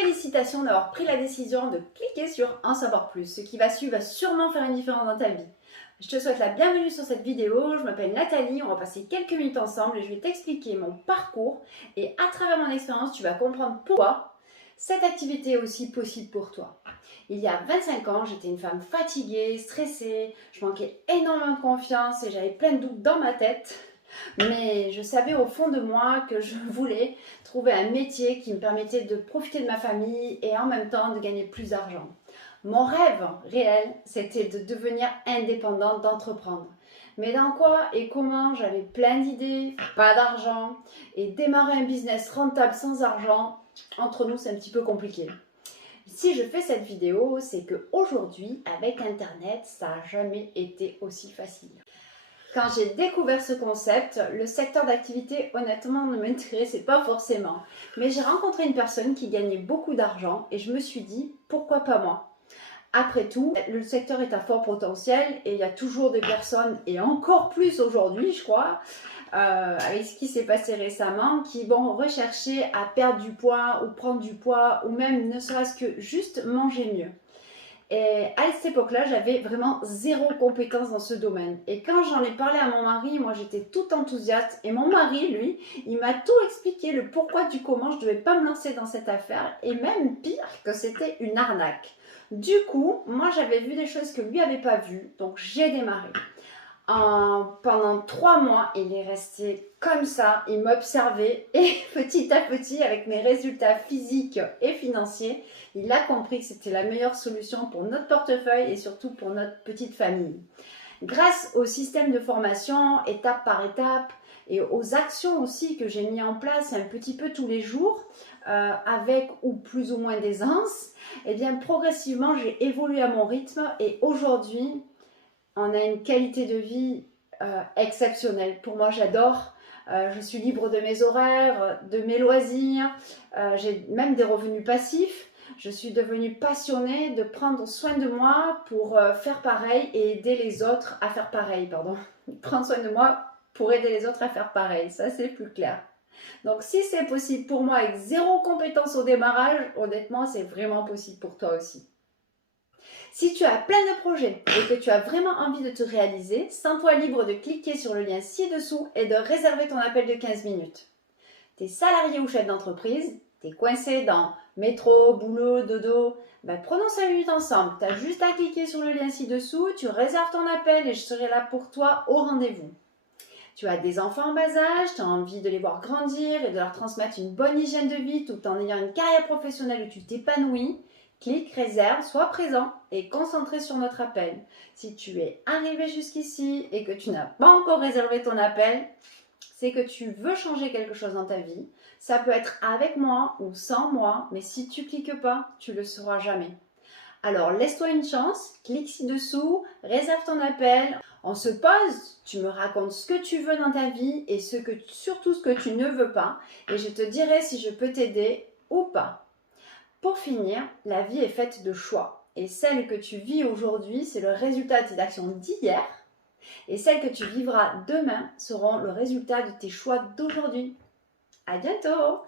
félicitations d'avoir pris la décision de cliquer sur En savoir plus. Ce qui va suivre va sûrement faire une différence dans ta vie. Je te souhaite la bienvenue sur cette vidéo. Je m'appelle Nathalie, on va passer quelques minutes ensemble et je vais t'expliquer mon parcours. Et à travers mon expérience, tu vas comprendre pourquoi cette activité est aussi possible pour toi. Il y a 25 ans, j'étais une femme fatiguée, stressée, je manquais énormément de confiance et j'avais plein de doutes dans ma tête. Mais je savais au fond de moi que je voulais trouver un métier qui me permettait de profiter de ma famille et en même temps de gagner plus d'argent. Mon rêve réel, c'était de devenir indépendante, d'entreprendre. Mais dans quoi et comment, j'avais plein d'idées, pas d'argent, et démarrer un business rentable sans argent, entre nous, c'est un petit peu compliqué. Si je fais cette vidéo, c'est qu'aujourd'hui, avec Internet, ça n'a jamais été aussi facile. Quand j'ai découvert ce concept, le secteur d'activité, honnêtement, ne m'intéressait pas forcément. Mais j'ai rencontré une personne qui gagnait beaucoup d'argent et je me suis dit, pourquoi pas moi? Après tout, le secteur est à fort potentiel et il y a toujours des personnes, et encore plus aujourd'hui, je crois, avec ce qui s'est passé récemment, qui vont rechercher à perdre du poids ou prendre du poids ou même ne serait-ce que juste manger mieux. Et à cette époque-là, j'avais vraiment zéro compétence dans ce domaine. Et quand j'en ai parlé à mon mari, moi j'étais toute enthousiaste. Et mon mari, lui, il m'a tout expliqué, le pourquoi du comment je ne devais pas me lancer dans cette affaire. Et même pire, que c'était une arnaque. Du coup, moi j'avais vu des choses que lui n'avait pas vues. Donc j'ai démarré. Pendant 3 mois, il est resté comme ça, il m'observait et petit à petit, avec mes résultats physiques et financiers, il a compris que c'était la meilleure solution pour notre portefeuille et surtout pour notre petite famille. Grâce au système de formation, étape par étape, et aux actions aussi que j'ai mis en place un petit peu tous les jours, avec ou plus ou moins d'aisance, et bien progressivement j'ai évolué à mon rythme et aujourd'hui, on a une qualité de vie exceptionnelle. Pour moi, j'adore. Je suis libre de mes horaires, de mes loisirs. J'ai même des revenus passifs. Je suis devenue passionnée de prendre soin de moi pour faire pareil et aider les autres à faire pareil. Pardon. Prendre soin de moi pour aider les autres à faire pareil. Ça, c'est plus clair. Donc, si c'est possible pour moi avec zéro compétence au démarrage, honnêtement, c'est vraiment possible pour toi aussi. Si tu as plein de projets et que tu as vraiment envie de te réaliser, sens-toi libre de cliquer sur le lien ci-dessous et de réserver ton appel de 15 minutes. Tu es salarié ou chef d'entreprise, tu es coincé dans métro, boulot, dodo, prenons 5 minutes ensemble. Tu as juste à cliquer sur le lien ci-dessous, tu réserves ton appel et je serai là pour toi au rendez-vous. Tu as des enfants en bas âge, tu as envie de les voir grandir et de leur transmettre une bonne hygiène de vie tout en ayant une carrière professionnelle où tu t'épanouis. Clique, réserve, sois présent et concentré sur notre appel. Si tu es arrivé jusqu'ici et que tu n'as pas encore réservé ton appel, c'est que tu veux changer quelque chose dans ta vie. Ça peut être avec moi ou sans moi, mais si tu ne cliques pas, tu ne le sauras jamais. Alors laisse-toi une chance, clique ci-dessous, réserve ton appel. On se pose, tu me racontes ce que tu veux dans ta vie et surtout ce que tu ne veux pas. Et je te dirai si je peux t'aider ou pas. Pour finir, la vie est faite de choix. Et celle que tu vis aujourd'hui, c'est le résultat de tes actions d'hier. Et celles que tu vivras demain seront le résultat de tes choix d'aujourd'hui. À bientôt!